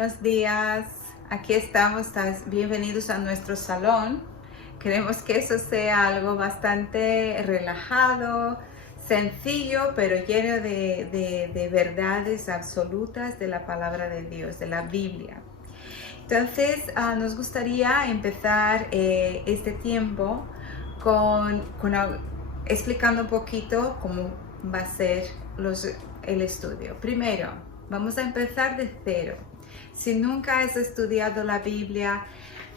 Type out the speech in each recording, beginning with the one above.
buenos días. Aquí estamos, bienvenidos a nuestro salón. Queremos que eso sea algo bastante relajado, sencillo, pero lleno de verdades absolutas de la palabra de Dios, de la Biblia. Entonces, nos gustaría empezar este tiempo explicando un poquito cómo va a ser el estudio. Primero, vamos a empezar de cero. Si nunca has estudiado la Biblia,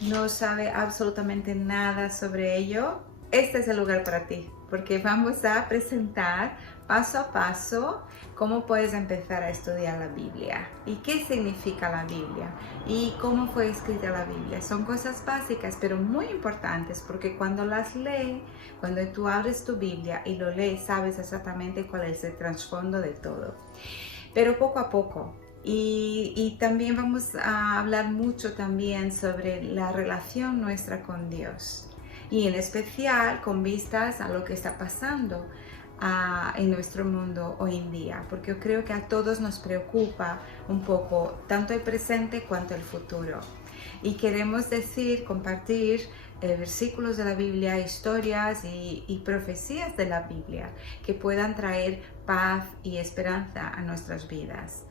no sabe absolutamente nada sobre ello, este es el lugar para ti, porque vamos a presentar paso a paso cómo puedes empezar a estudiar la Biblia y qué significa la Biblia y cómo fue escrita la Biblia. Son cosas básicas, pero muy importantes, porque cuando las lees, cuando tú abres tu Biblia y lo lees, sabes exactamente cuál es el trasfondo de todo. Pero poco a poco. Y también vamos a hablar mucho también sobre la relación nuestra con Dios, y en especial con vistas a lo que está pasando en nuestro mundo hoy en día, porque yo creo que a todos nos preocupa un poco tanto el presente cuanto el futuro, y queremos compartir versículos de la Biblia, historias y profecías de la Biblia que puedan traer paz y esperanza a nuestras vidas.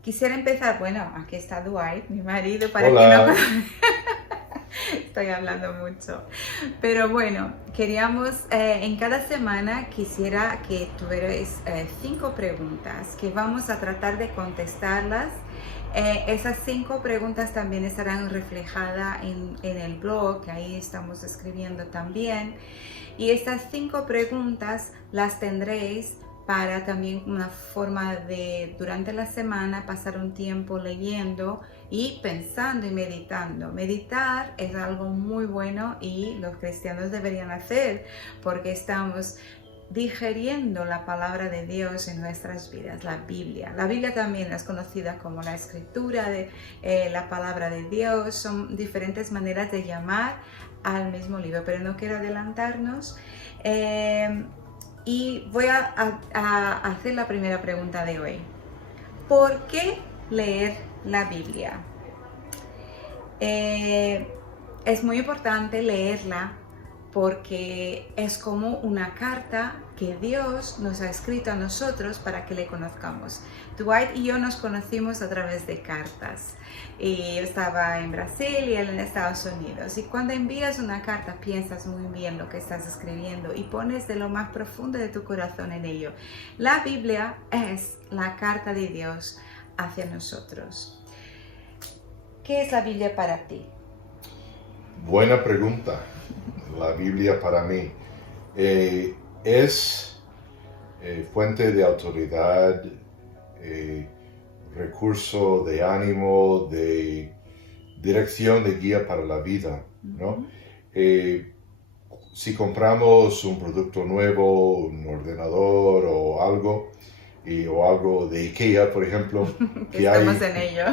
Quisiera empezar, bueno, aquí está Dwight, mi marido, para Hola. que no... Estoy hablando mucho. Pero bueno, queríamos, en cada semana quisiera que tuvierais 5 preguntas que vamos a tratar de contestarlas. Esas 5 preguntas también estarán reflejadas en el blog, que ahí estamos escribiendo también. Y estas 5 preguntas las tendréis para también una forma de, durante la semana, pasar un tiempo leyendo y pensando y meditando. Meditar es algo muy bueno y los cristianos deberían hacer, porque estamos digiriendo la palabra de Dios en nuestras vidas, la Biblia. La Biblia también es conocida como la escritura de la palabra de Dios. Son diferentes maneras de llamar al mismo libro, pero no quiero adelantarnos. Y voy a hacer la primera pregunta de hoy. ¿Por qué leer la Biblia? Es muy importante leerla porque es como una carta que Dios nos ha escrito a nosotros para que le conozcamos. Dwight y yo nos conocimos a través de cartas. Y yo estaba en Brasil y él en Estados Unidos. Y cuando envías una carta, piensas muy bien lo que estás escribiendo y pones de lo más profundo de tu corazón en ello. La Biblia es la carta de Dios hacia nosotros. ¿Qué es la Biblia para ti? Buena pregunta. La Biblia para mí es fuente de autoridad, recurso de ánimo, de dirección, de guía para la vida, ¿no? Si compramos un producto nuevo, un ordenador o algo de IKEA, por ejemplo, que estamos en ello.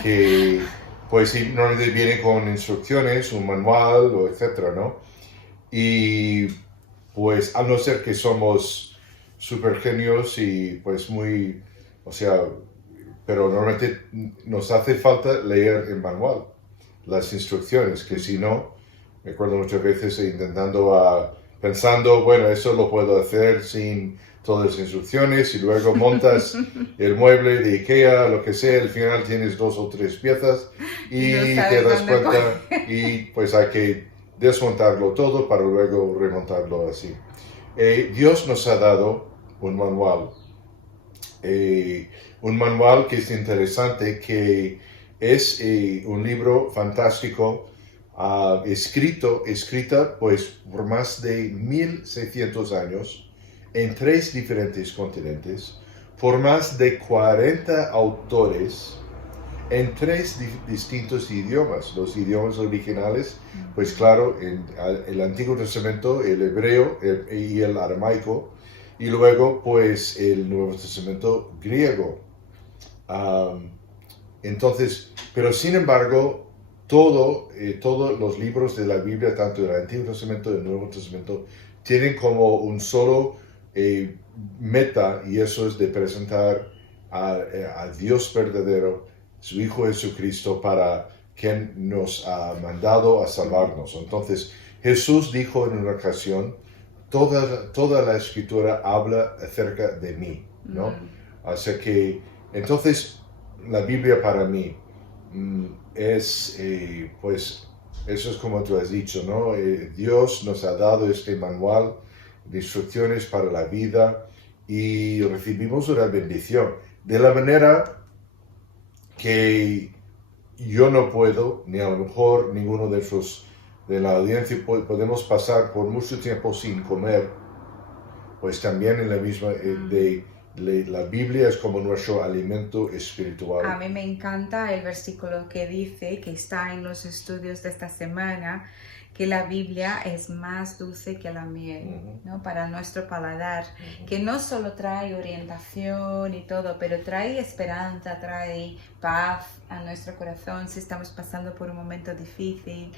que pues sí, normalmente viene con instrucciones, un manual, o etcétera, ¿no? Y pues a no ser que somos super genios y pues muy, o sea, pero normalmente nos hace falta leer el manual, las instrucciones, que si no, me acuerdo muchas veces pensando, bueno, eso lo puedo hacer sin todas las instrucciones, y luego montas el mueble de IKEA, lo que sea, al final tienes 2 o 3 piezas y no te das cuenta y pues hay que desmontarlo todo para luego remontarlo así. Dios nos ha dado un manual que es interesante, que es un libro fantástico, escrita pues por más de 1600 años en 3 diferentes continentes, por más de 40 autores en 3 distintos idiomas. Los idiomas originales, pues claro, en el Antiguo Testamento, el hebreo y el aramaico, y luego pues el Nuevo Testamento griego. Entonces, pero sin embargo, todos los libros de la Biblia, tanto del Antiguo Testamento y del Nuevo Testamento, tienen como un solo meta, y eso es de presentar a Dios verdadero, su Hijo Jesucristo, para quien nos ha mandado a salvarnos. Entonces, Jesús dijo en una ocasión, toda la Escritura habla acerca de mí, ¿no? Así que, entonces, la Biblia para mí es, pues, eso es como tú has dicho, ¿no? Dios nos ha dado este manual de instrucciones para la vida y recibimos una bendición. De la manera que yo no puedo, ni a lo mejor ninguno de la audiencia podemos pasar por mucho tiempo sin comer, pues también en la misma, la Biblia es como nuestro alimento espiritual. A mí me encanta el versículo que dice, que está en los estudios de esta semana, que la Biblia es más dulce que la miel, ¿no? Para nuestro paladar, que no solo trae orientación y todo, pero trae esperanza, trae paz a nuestro corazón si estamos pasando por un momento difícil.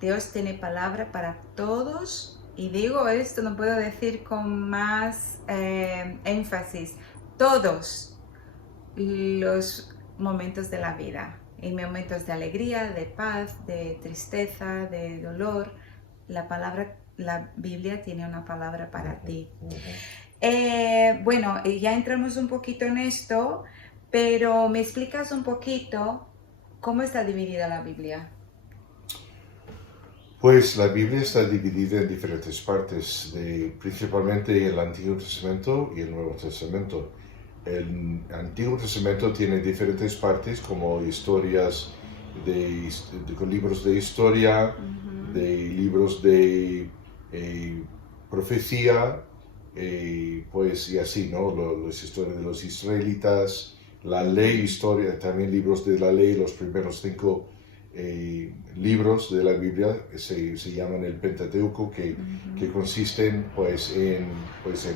Dios tiene palabra para todos. Y digo esto, no puedo decir con más énfasis, todos los momentos de la vida, en momentos de alegría, de paz, de tristeza, de dolor, la Biblia tiene una palabra para ti. Bueno, ya entramos un poquito en esto, pero ¿me explicas un poquito cómo está dividida la Biblia? Pues la Biblia está dividida en diferentes partes, principalmente el Antiguo Testamento y el Nuevo Testamento. El Antiguo Testamento tiene diferentes partes como historias, con libros de historia, de libros de profecía, pues y así, ¿no? Las historias de los israelitas, la ley, historia, también libros de la ley, los primeros 5 libros de la Biblia se llaman el Pentateuco, que consisten pues en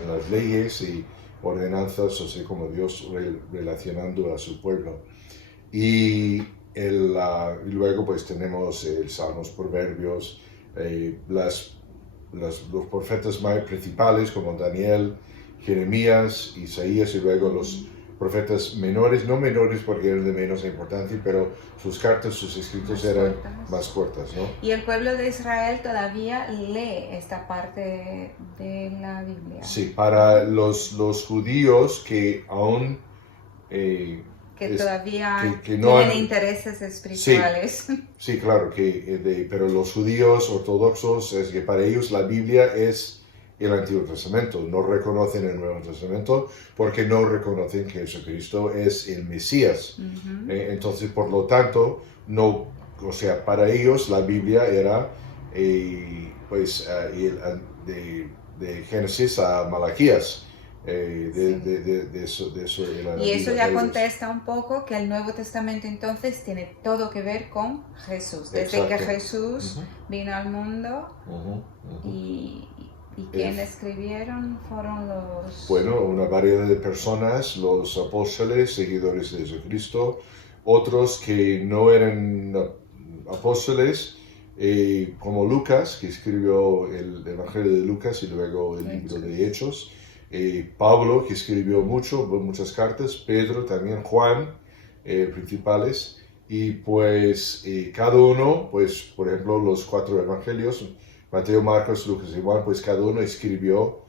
las leyes y ordenanzas, o sea, como Dios relacionando a su pueblo. Y luego pues tenemos Salmos, Proverbios, los profetas más principales como Daniel, Jeremías, Isaías, y luego los profetas menores, no menores porque eran de menos importancia, pero sus cartas, sus escritos eran más cortas, ¿no? Y el pueblo de Israel todavía lee esta parte de la Biblia. Sí, para los judíos que aún... todavía que no tienen intereses espirituales. Sí, claro, pero los judíos ortodoxos, es que para ellos la Biblia es el Antiguo Testamento, no reconocen el Nuevo Testamento porque no reconocen que Jesucristo es el Mesías. Entonces, por lo tanto, no, o sea, para ellos la Biblia era de Génesis a Malaquías. Y eso ya contesta un poco que el Nuevo Testamento entonces tiene todo que ver con Jesús. Desde que Jesús vino al mundo y quienes escribieron fueron los... Bueno, una variedad de personas, los apóstoles, seguidores de Jesucristo, otros que no eran apóstoles, como Lucas, que escribió el Evangelio de Lucas y luego el libro de Hechos, Pablo, que escribió muchas cartas, Pedro, también Juan, principales, y pues cada uno, pues por ejemplo los 4 evangelios, Mateo, Marcos, Lucas y Juan, pues cada uno escribió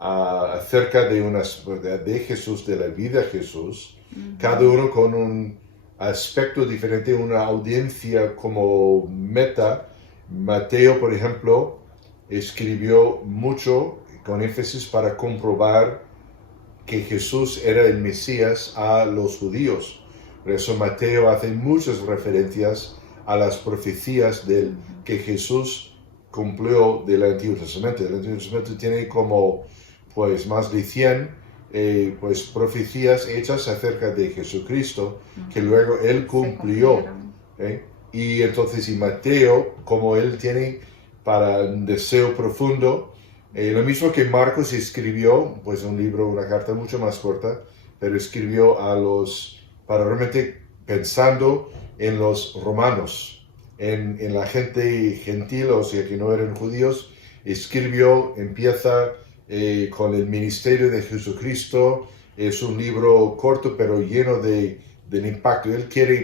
acerca de Jesús, de la vida de Jesús, cada uno con un aspecto diferente, una audiencia como meta. Mateo, por ejemplo, escribió mucho con énfasis para comprobar que Jesús era el Mesías a los judíos. Por eso Mateo hace muchas referencias a las profecías que Jesús cumplió del Antiguo Testamento. El Antiguo Testamento tiene como pues más de 100 pues profecías hechas acerca de Jesucristo que luego él cumplió. Y entonces y Mateo, como él tiene para un deseo profundo, lo mismo que Marcos escribió, pues un libro, una carta mucho más corta, pero escribió para realmente pensando en los romanos, en la gente gentil, o sea, que no eran judíos, empieza con el ministerio de Jesucristo, es un libro corto pero lleno del impacto.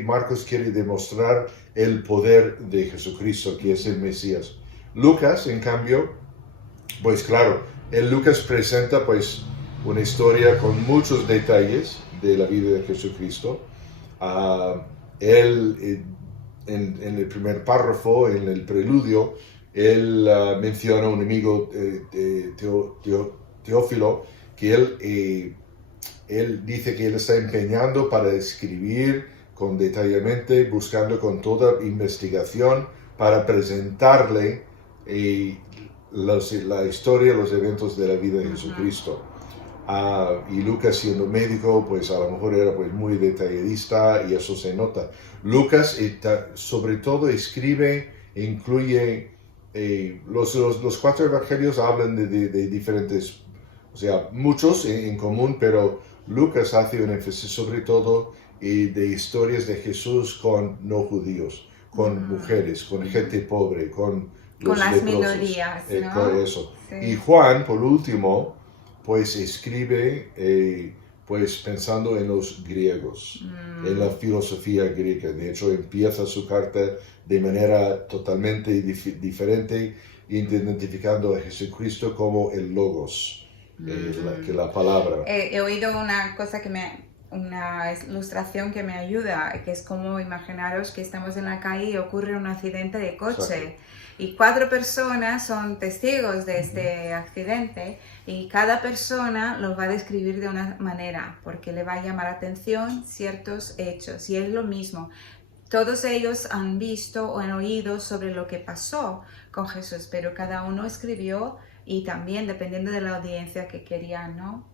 Marcos quiere demostrar el poder de Jesucristo, que es el Mesías. Lucas, en cambio, pues claro, Lucas presenta pues una historia con muchos detalles de la vida de Jesucristo. Él, en el primer párrafo, en el preludio, él menciona a un amigo Teófilo, que él dice que él está empeñando para escribir con detalladamente, buscando con toda investigación para presentarle la historia, los eventos de la vida de Jesucristo. Y Lucas, siendo médico, pues a lo mejor era pues muy detalladista, y eso se nota. Lucas sobre todo escribe e incluye los 4 evangelios hablan de diferentes, o sea, muchos en común, pero Lucas hace un énfasis sobre todo de historias de Jesús con no judíos, con mujeres, con gente pobre, con las leprosos, minorías, ¿no? Con eso. Sí. Y Juan, por último, pues escribe pues pensando en los griegos, en la filosofía griega. De hecho, empieza su carta de manera totalmente diferente, identificando a Jesucristo como el Logos, que la palabra. He oído una cosa una ilustración que me ayuda, que es como imaginaros que estamos en la calle y ocurre un accidente de coche. Exacto. Y 4 personas son testigos de este accidente, y cada persona los va a describir de una manera, porque le va a llamar la atención ciertos hechos, y es lo mismo. Todos ellos han visto o han oído sobre lo que pasó con Jesús, pero cada uno escribió, y también dependiendo de la audiencia que querían, ¿no?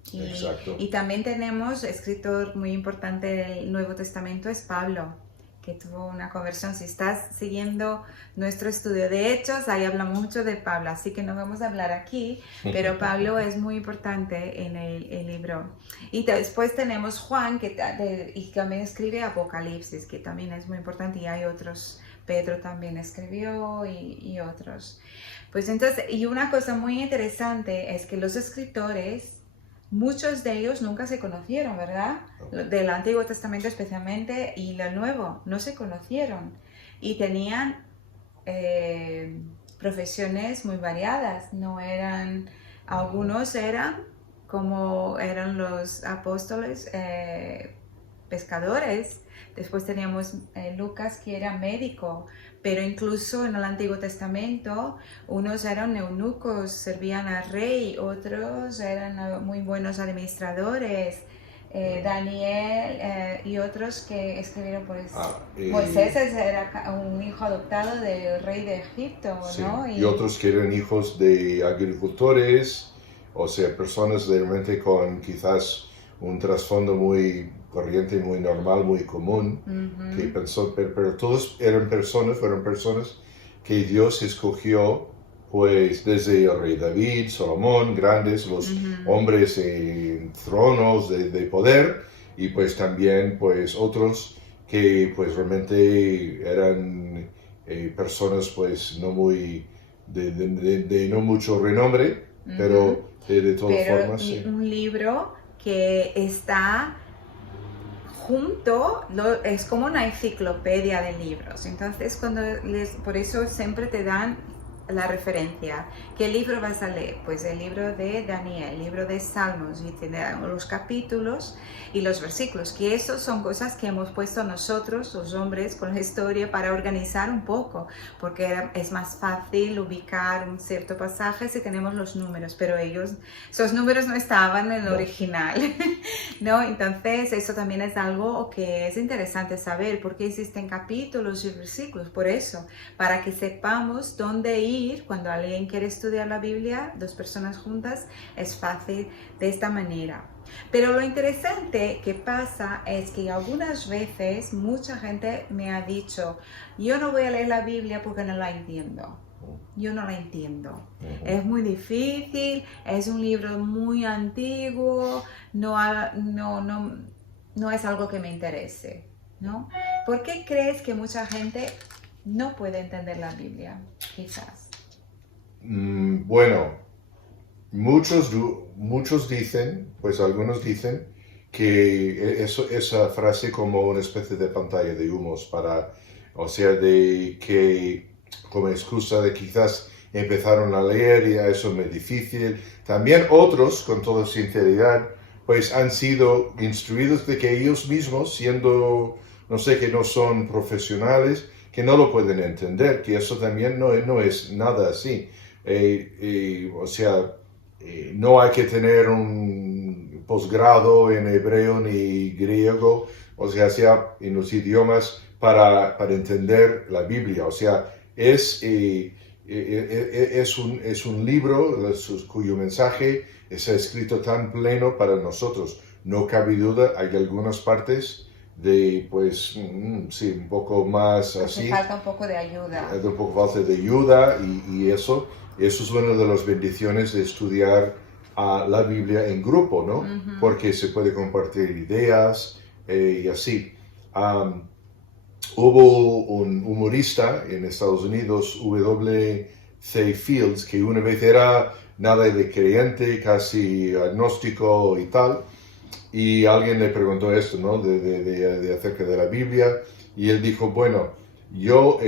Y también tenemos escritor muy importante del Nuevo Testamento, es Pablo, que tuvo una conversión. Si estás siguiendo nuestro estudio de Hechos, ahí habla mucho de Pablo, así que no vamos a hablar aquí, pero Pablo es muy importante en el libro. Y después tenemos Juan, y también escribe Apocalipsis, que también es muy importante, y hay otros, Pedro también escribió, y otros. Pues entonces, y una cosa muy interesante es que los escritores, muchos de ellos nunca se conocieron, ¿verdad? Del Antiguo Testamento especialmente, y del Nuevo, no se conocieron. Y tenían profesiones muy variadas. Algunos eran, como eran los apóstoles, pescadores. Después teníamos Lucas, que era médico. Pero incluso en el Antiguo Testamento, unos eran eunucos, servían al rey, otros eran muy buenos administradores, Daniel y otros que escribieron, pues, Moisés era un hijo adoptado del rey de Egipto, sí, ¿no? Y otros que eran hijos de agricultores, o sea, personas realmente con quizás un trasfondo muy corriente, muy normal, muy común, que pero todos fueron personas que Dios escogió, pues desde el rey David, Salomón, grandes, los hombres en tronos de poder, y pues también pues otros que pues realmente eran personas pues no muy, de no mucho renombre, pero de todas formas. Sí. Un libro que está junto, es como una enciclopedia de libros. Entonces, por eso siempre te dan la referencia. ¿Qué libro vas a leer? Pues el libro de Daniel, el libro de Salmos, y tiene los capítulos y los versículos, que esos son cosas que hemos puesto nosotros, los hombres, con la historia para organizar un poco, porque es más fácil ubicar un cierto pasaje si tenemos los números, pero esos números no estaban en el original, ¿no? Entonces eso también es algo que es interesante saber, por qué existen capítulos y versículos, por eso, para que sepamos dónde ir cuando alguien quiere estudiar la Biblia, 2 personas juntas, es fácil de esta manera. Pero lo interesante que pasa es que algunas veces mucha gente me ha dicho, yo no voy a leer la Biblia porque no la entiendo. Yo no la entiendo. Es muy difícil, es un libro muy antiguo, no es algo que me interese, ¿no? ¿Por qué crees que mucha gente no puede entender la Biblia, quizás? Bueno, muchos dicen, pues algunos dicen que esa frase como una especie de pantalla de humos para, o sea, de que como excusa de quizás empezaron a leer y a eso es muy difícil. También otros, con toda sinceridad, pues han sido instruidos de que ellos mismos, siendo, no sé, que no son profesionales, que no lo pueden entender, que eso también no es nada así. O sea, no hay que tener un posgrado en hebreo ni griego, o sea en los idiomas para entender la Biblia. O sea, es un libro cuyo mensaje está escrito tan pleno para nosotros. No cabe duda, hay algunas partes de, pues, sí, un poco más así. Hace falta un poco de ayuda. Un poco falta de ayuda y eso es una de las bendiciones de estudiar la Biblia en grupo, ¿no? Uh-huh. Porque se puede compartir ideas y así. Hubo un humorista en Estados Unidos, W.C. Fields, que una vez era nada de creyente, casi agnóstico y tal, y alguien le preguntó esto, ¿no? De acerca de la Biblia, y él dijo, bueno, yo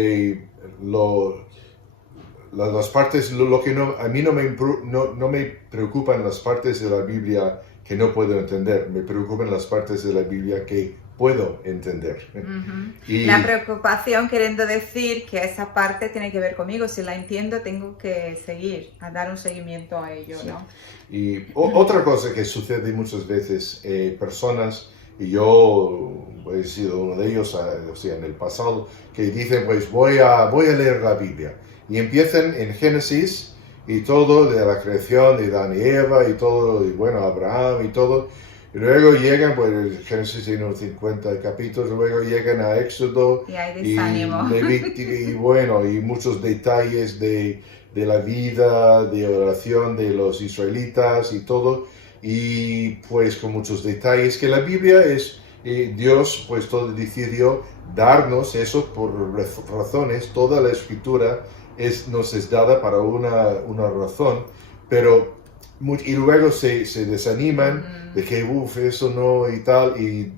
las partes, lo que a mí no me preocupan las partes de la Biblia que no puedo entender, me preocupan las partes de la Biblia que puedo entender. Uh-huh. Y la preocupación queriendo decir que esa parte tiene que ver conmigo, si la entiendo tengo que seguir, a dar un seguimiento a ello, sí. ¿No? Y otra cosa que sucede muchas veces, personas, y yo he sido uno de ellos, o sea, en el pasado, que dicen, pues voy a leer la Biblia, y empiezan en Génesis, y todo de la creación de Adán y Eva, y todo, y bueno, Abraham, y todo, y luego llegan, pues Génesis tiene unos 50 capítulos, luego llegan a Éxodo, y hay desánimo. Y bueno, y muchos detalles de la vida, de oración de los israelitas y todo, y pues con muchos detalles, que la Biblia es, Dios pues todo decidió darnos eso por razones, toda la escritura nos es dada para una razón, pero y luego se desaniman de que eso no y tal, y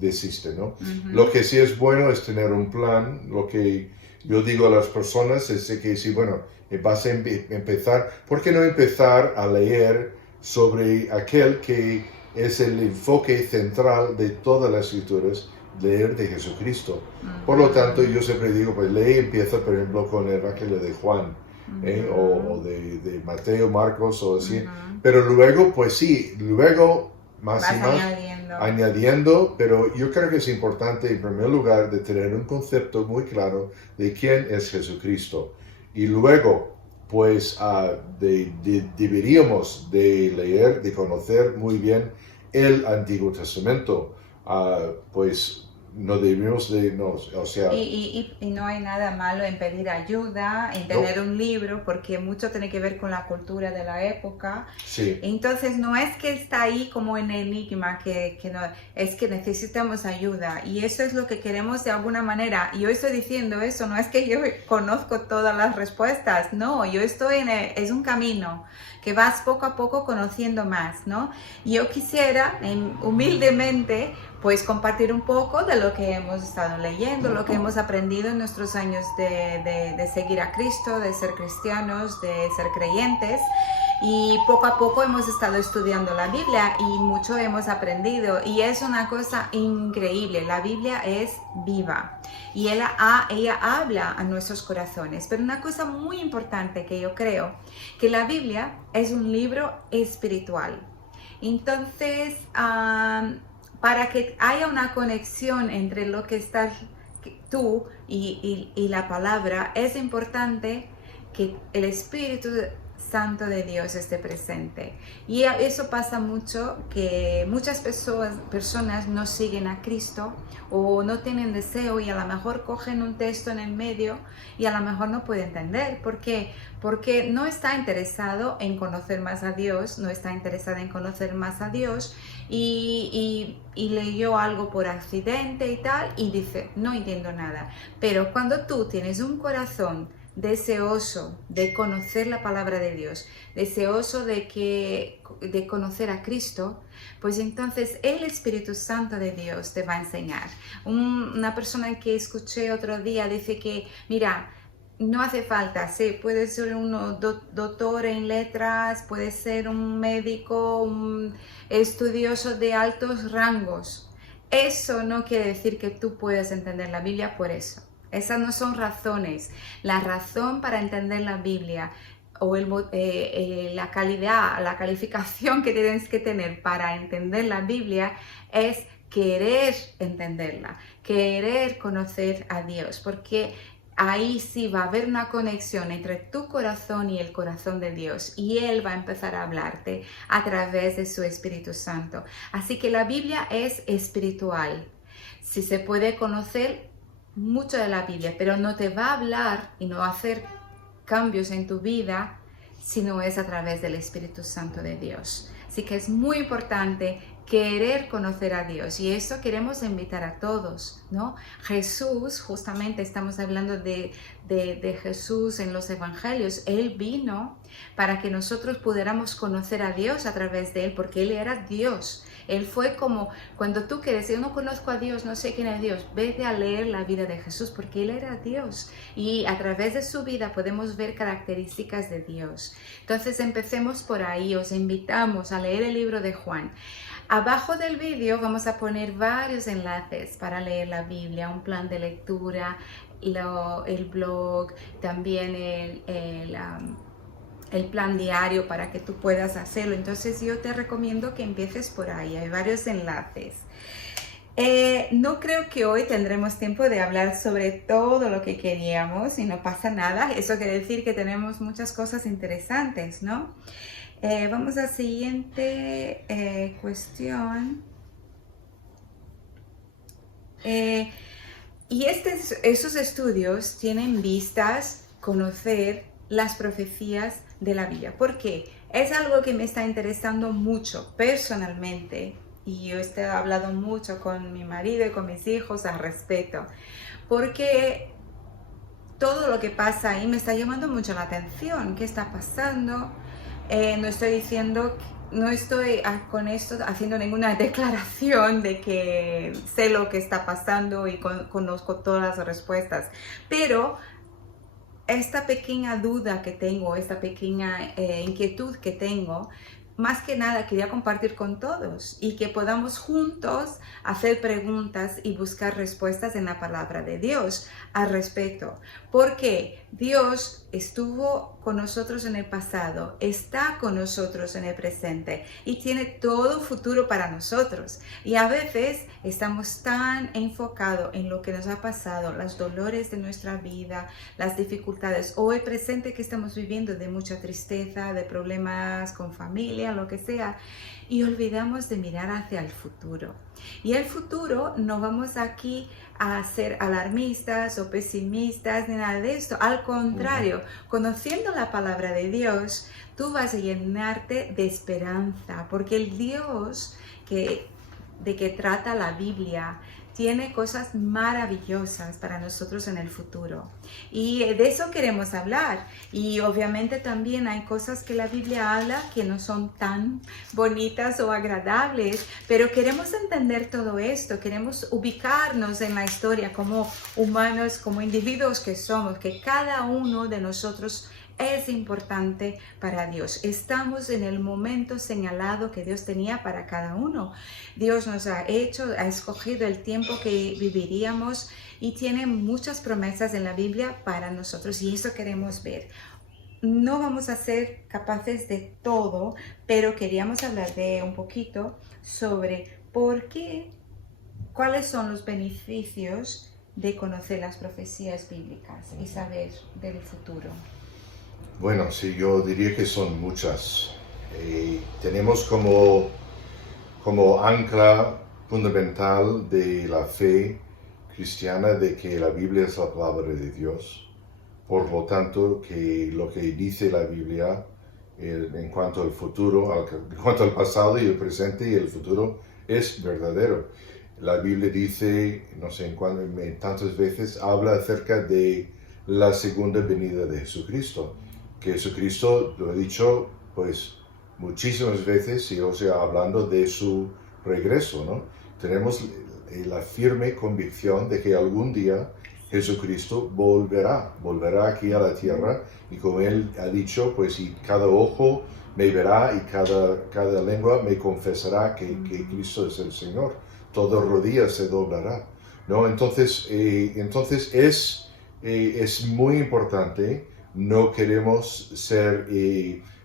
desisten, ¿no? Uh-huh. Lo que sí es bueno es tener un plan. Lo que yo digo a las personas es que si, bueno, vas a empezar, ¿por qué no empezar a leer sobre aquel que es el enfoque central de todas las escrituras, leer de Jesucristo? Uh-huh. Por lo tanto, yo siempre digo, pues empieza, por ejemplo, con el Evangelio de Juan, o de Mateo, Marcos, o así, pero luego, pues sí, luego más y más añadiendo, pero yo creo que es importante, en primer lugar, de tener un concepto muy claro de quién es Jesucristo, y luego, pues, deberíamos de leer, de conocer muy bien el Antiguo Testamento, pues, no debemos de, no, o sea... Y no hay nada malo en pedir ayuda, en tener un libro, porque mucho tiene que ver con la cultura de la época. Sí. Entonces no es que está ahí como en enigma, que no, es que necesitamos ayuda. Y eso es lo que queremos de alguna manera. Yo estoy diciendo eso, no es que yo conozco todas las respuestas, no, yo estoy es un camino que vas poco a poco conociendo más, ¿no? Yo quisiera, humildemente, pues compartir un poco de lo que hemos estado leyendo, lo que hemos aprendido en nuestros años de seguir a Cristo, de ser cristianos, de ser creyentes. Y poco a poco hemos estado estudiando la Biblia y mucho hemos aprendido. Y es una cosa increíble, la Biblia es viva y ella habla a nuestros corazones. Pero una cosa muy importante que yo creo, que la Biblia es un libro espiritual. Entonces, para que haya una conexión entre lo que estás tú y la palabra, es importante que el Espíritu Santo de Dios esté presente. Y eso pasa mucho, que muchas personas no siguen a Cristo o no tienen deseo y a lo mejor cogen un texto en el medio y a lo mejor no puede entender. ¿Por qué? Porque no está interesado en conocer más a Dios, no está interesada en conocer más a Dios y leyó algo por accidente y tal y dice, no entiendo nada. Pero cuando tú tienes un corazón deseoso de conocer la palabra de Dios, deseoso de conocer a Cristo, pues entonces el Espíritu Santo de Dios te va a enseñar. Una persona que escuché otro día dice que, mira, no hace falta, sí, puede ser un doctor en letras, puede ser un médico, un estudioso de altos rangos. Eso no quiere decir que tú puedas entender la Biblia por eso. Esas no son razones. La razón para entender la Biblia o la calidad, la calificación que tienes que tener para entender la Biblia es querer entenderla, querer conocer a Dios, porque ahí sí va a haber una conexión entre tu corazón y el corazón de Dios, y Él va a empezar a hablarte a través de su Espíritu Santo. Así que la Biblia es espiritual. Si se puede conocer mucho de la Biblia, pero no te va a hablar y no va a hacer cambios en tu vida si no es a través del Espíritu Santo de Dios. Así que es muy importante querer conocer a Dios, y eso queremos invitar a todos, ¿no? Jesús, justamente estamos hablando de Jesús en los evangelios. Él vino para que nosotros pudiéramos conocer a Dios a través de Él, porque Él era Dios. Él fue como cuando tú quieres, yo no conozco a Dios, no sé quién es Dios, vete a leer la vida de Jesús, porque Él era Dios, y a través de su vida podemos ver características de Dios. Entonces empecemos por ahí, os invitamos a leer el libro de Juan. Abajo del vídeo vamos a poner varios enlaces para leer la Biblia, un plan de lectura, el blog, también el plan diario para que tú puedas hacerlo. Entonces yo te recomiendo que empieces por ahí, hay varios enlaces. No creo que hoy tendremos tiempo de hablar sobre todo lo que queríamos, y no pasa nada. Eso quiere decir que tenemos muchas cosas interesantes, ¿no? Vamos a la siguiente cuestión. Y esos estudios tienen vistas conocer las profecías de la Biblia. ¿Por qué? Es algo que me está interesando mucho personalmente, y yo he hablado mucho con mi marido y con mis hijos al respecto, porque todo lo que pasa ahí me está llamando mucho la atención. ¿Qué está pasando? No estoy diciendo, no estoy con esto haciendo ninguna declaración de que sé lo que está pasando y conozco todas las respuestas, pero esta pequeña duda que tengo, esta pequeña inquietud que tengo, más que nada quería compartir con todos, y que podamos juntos hacer preguntas y buscar respuestas en la palabra de Dios al respecto. Porque Dios estuvo con nosotros en el pasado, está con nosotros en el presente y tiene todo futuro para nosotros. Y a veces estamos tan enfocados en lo que nos ha pasado, los dolores de nuestra vida, las dificultades o el presente que estamos viviendo de mucha tristeza, de problemas con familia, lo que sea, y olvidamos de mirar hacia el futuro. Y el futuro no vamos aquí a ser alarmistas o pesimistas ni nada de esto. Al contrario, conociendo la palabra de Dios, tú vas a llenarte de esperanza, porque el Dios de que trata la Biblia tiene cosas maravillosas para nosotros en el futuro, y de eso queremos hablar. Y obviamente también hay cosas que la Biblia habla que no son tan bonitas o agradables, pero queremos entender todo esto, queremos ubicarnos en la historia como humanos, como individuos que somos, que cada uno de nosotros es importante para Dios. Estamos en el momento señalado que Dios tenía para cada uno. Dios nos ha escogido el tiempo que viviríamos, y tiene muchas promesas en la Biblia para nosotros, y eso queremos ver. No vamos a ser capaces de todo, pero queríamos hablar de un poquito sobre por qué, cuáles son los beneficios de conocer las profecías bíblicas y saber del futuro. Bueno, sí, yo diría que son muchas. Tenemos como ancla fundamental de la fe cristiana de que la Biblia es la palabra de Dios. Por lo tanto, que lo que dice la Biblia en cuanto al futuro, en cuanto al pasado y el presente y el futuro, es verdadero. La Biblia dice, no sé en cuántas tantas veces, habla acerca de la segunda venida de Jesucristo. Que Jesucristo lo ha dicho pues muchísimas veces, y o sea, hablando de su regreso, ¿no? Tenemos la firme convicción de que algún día Jesucristo volverá aquí a la tierra, y como Él ha dicho, pues y cada ojo me verá y cada lengua me confesará que Cristo es el Señor. Toda rodilla se doblará, ¿no? Entonces es muy importante. No queremos ser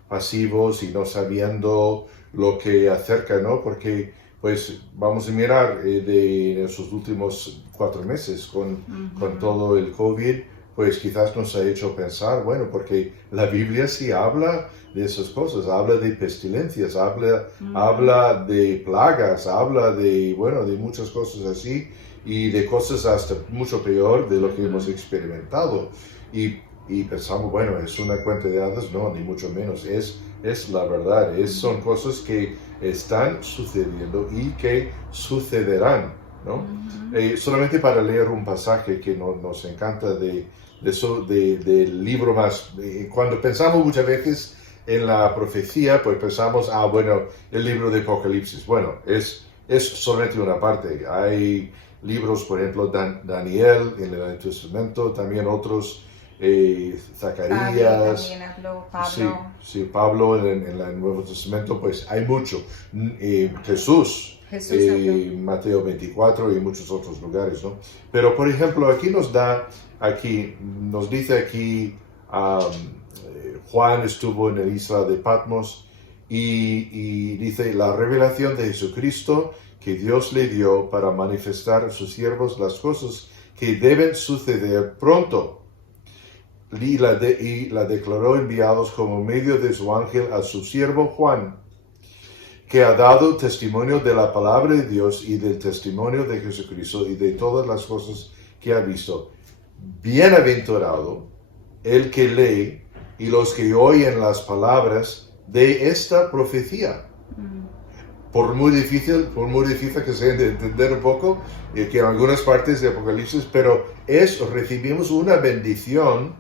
pasivos y no sabiendo lo que acerca, ¿no? Porque pues vamos a mirar de esos últimos 4 meses con todo el COVID, pues quizás nos ha hecho pensar, bueno, porque la Biblia sí habla de esas cosas, habla de pestilencias, habla de plagas, habla de, bueno, de muchas cosas así, y de cosas hasta mucho peor de lo que hemos experimentado. Y pensamos, bueno, es una cuenta de hadas, no, ni mucho menos, es la verdad, son cosas que están sucediendo y que sucederán, ¿no? Solamente para leer un pasaje que nos encanta del libro más, cuando pensamos muchas veces en la profecía, pues pensamos, bueno, el libro de Apocalipsis, bueno, es solamente una parte. Hay libros, por ejemplo, Daniel en el Antiguo Testamento, también otros, Zacarías, también habló Pablo. Sí, Pablo en el Nuevo Testamento, pues hay mucho. Jesús Mateo 24 y muchos otros lugares, ¿no? Pero, por ejemplo, aquí nos dice aquí, Juan estuvo en la isla de Patmos y dice, la revelación de Jesucristo que Dios le dio para manifestar a sus siervos las cosas que deben suceder pronto. Y la declaró enviados como medio de su ángel a su siervo Juan, que ha dado testimonio de la palabra de Dios y del testimonio de Jesucristo y de todas las cosas que ha visto. Bienaventurado el que lee y los que oyen las palabras de esta profecía. Por muy difícil que sea de entender un poco, que en algunas partes de Apocalipsis, pero recibimos una bendición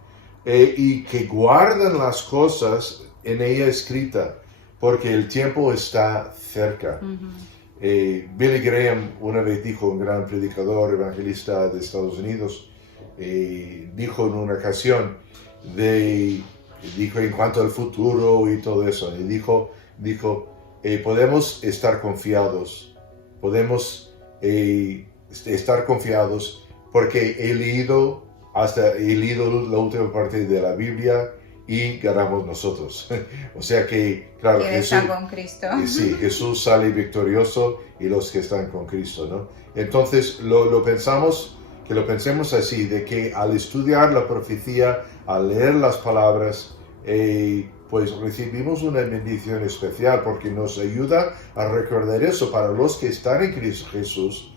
y que guardan las cosas en ella escrita, porque el tiempo está cerca. Billy Graham una vez dijo, un gran predicador evangelista de Estados Unidos, dijo en una ocasión, dijo en cuanto al futuro y todo eso, y dijo, podemos estar confiados porque he leído la última parte de la Biblia y ganamos nosotros. O sea que, claro, Jesús, con Cristo. Sí, Jesús sale victorioso y los que están con Cristo, ¿no? Entonces, lo pensemos así, de que al estudiar la profecía, al leer las palabras, pues recibimos una bendición especial, porque nos ayuda a recordar eso para los que están en Cristo Jesús.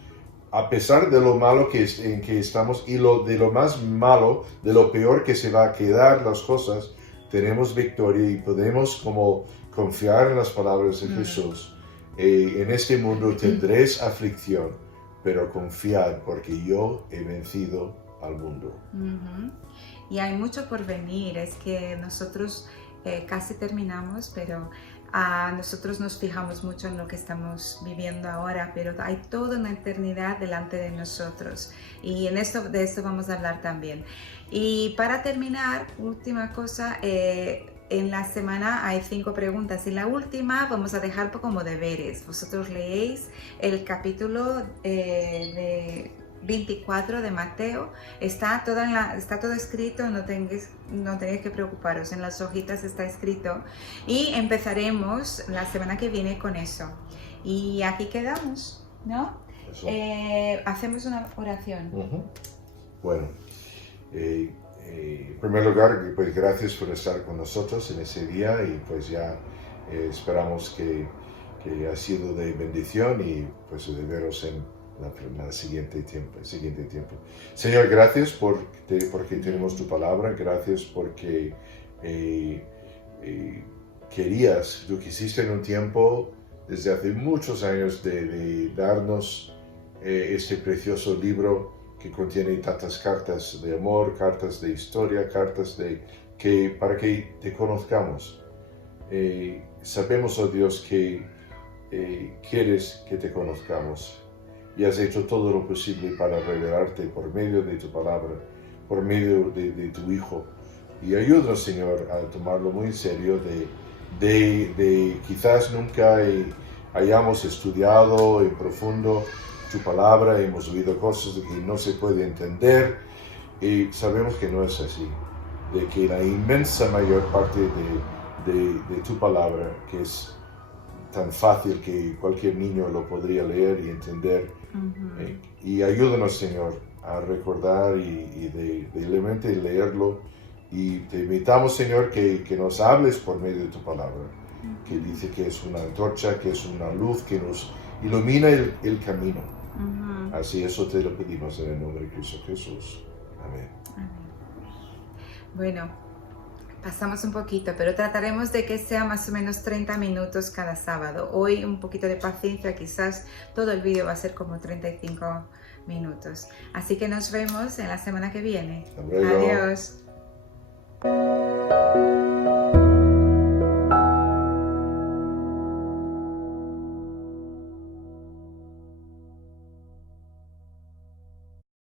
A pesar de lo malo en que estamos y de lo más malo, de lo peor que se va a quedar las cosas, tenemos victoria y podemos como confiar en las palabras de Jesús. En este mundo tendréis aflicción, pero confiad porque yo he vencido al mundo. Y hay mucho por venir. Es que nosotros casi terminamos, pero nosotros nos fijamos mucho en lo que estamos viviendo ahora, pero hay toda una eternidad delante de nosotros, y de esto vamos a hablar también. Y para terminar, última cosa, en la semana hay 5 preguntas, y la última vamos a dejar como deberes. Vosotros leéis el capítulo de 24 de Mateo, está todo escrito, no tenéis que preocuparos, en las hojitas está escrito, y empezaremos la semana que viene con eso. Y aquí quedamos, ¿no? Hacemos una oración. Bueno, en primer lugar, pues gracias por estar con nosotros en ese día, y pues ya esperamos que ha sido de bendición, y pues de veros en el siguiente tiempo. Señor, gracias porque tenemos tu palabra, gracias porque tú quisiste en un tiempo, desde hace muchos años, de darnos este precioso libro que contiene tantas cartas de amor, cartas de historia, cartas para que te conozcamos. Sabemos, oh Dios, que quieres que te conozcamos y has hecho todo lo posible para revelarte por medio de tu palabra, por medio de tu Hijo. Y ayúdanos, Señor, a tomarlo muy en serio, de quizás nunca hayamos estudiado en profundo tu palabra, hemos oído cosas que no se puede entender y sabemos que no es así, de que la inmensa mayor parte de tu palabra, que es tan fácil que cualquier niño lo podría leer y entender. Y ayúdanos, Señor, a recordar y de realmente leerlo. Y te invitamos, Señor, que nos hables por medio de tu palabra, que dice que es una antorcha, que es una luz que nos ilumina el camino. Así eso te lo pedimos en el nombre de Cristo Jesús. Amén. Bueno, pasamos un poquito, pero trataremos de que sea más o menos 30 minutos cada sábado. Hoy un poquito de paciencia, quizás todo el vídeo va a ser como 35 minutos. Así que nos vemos en la semana que viene. Hasta luego. Adiós.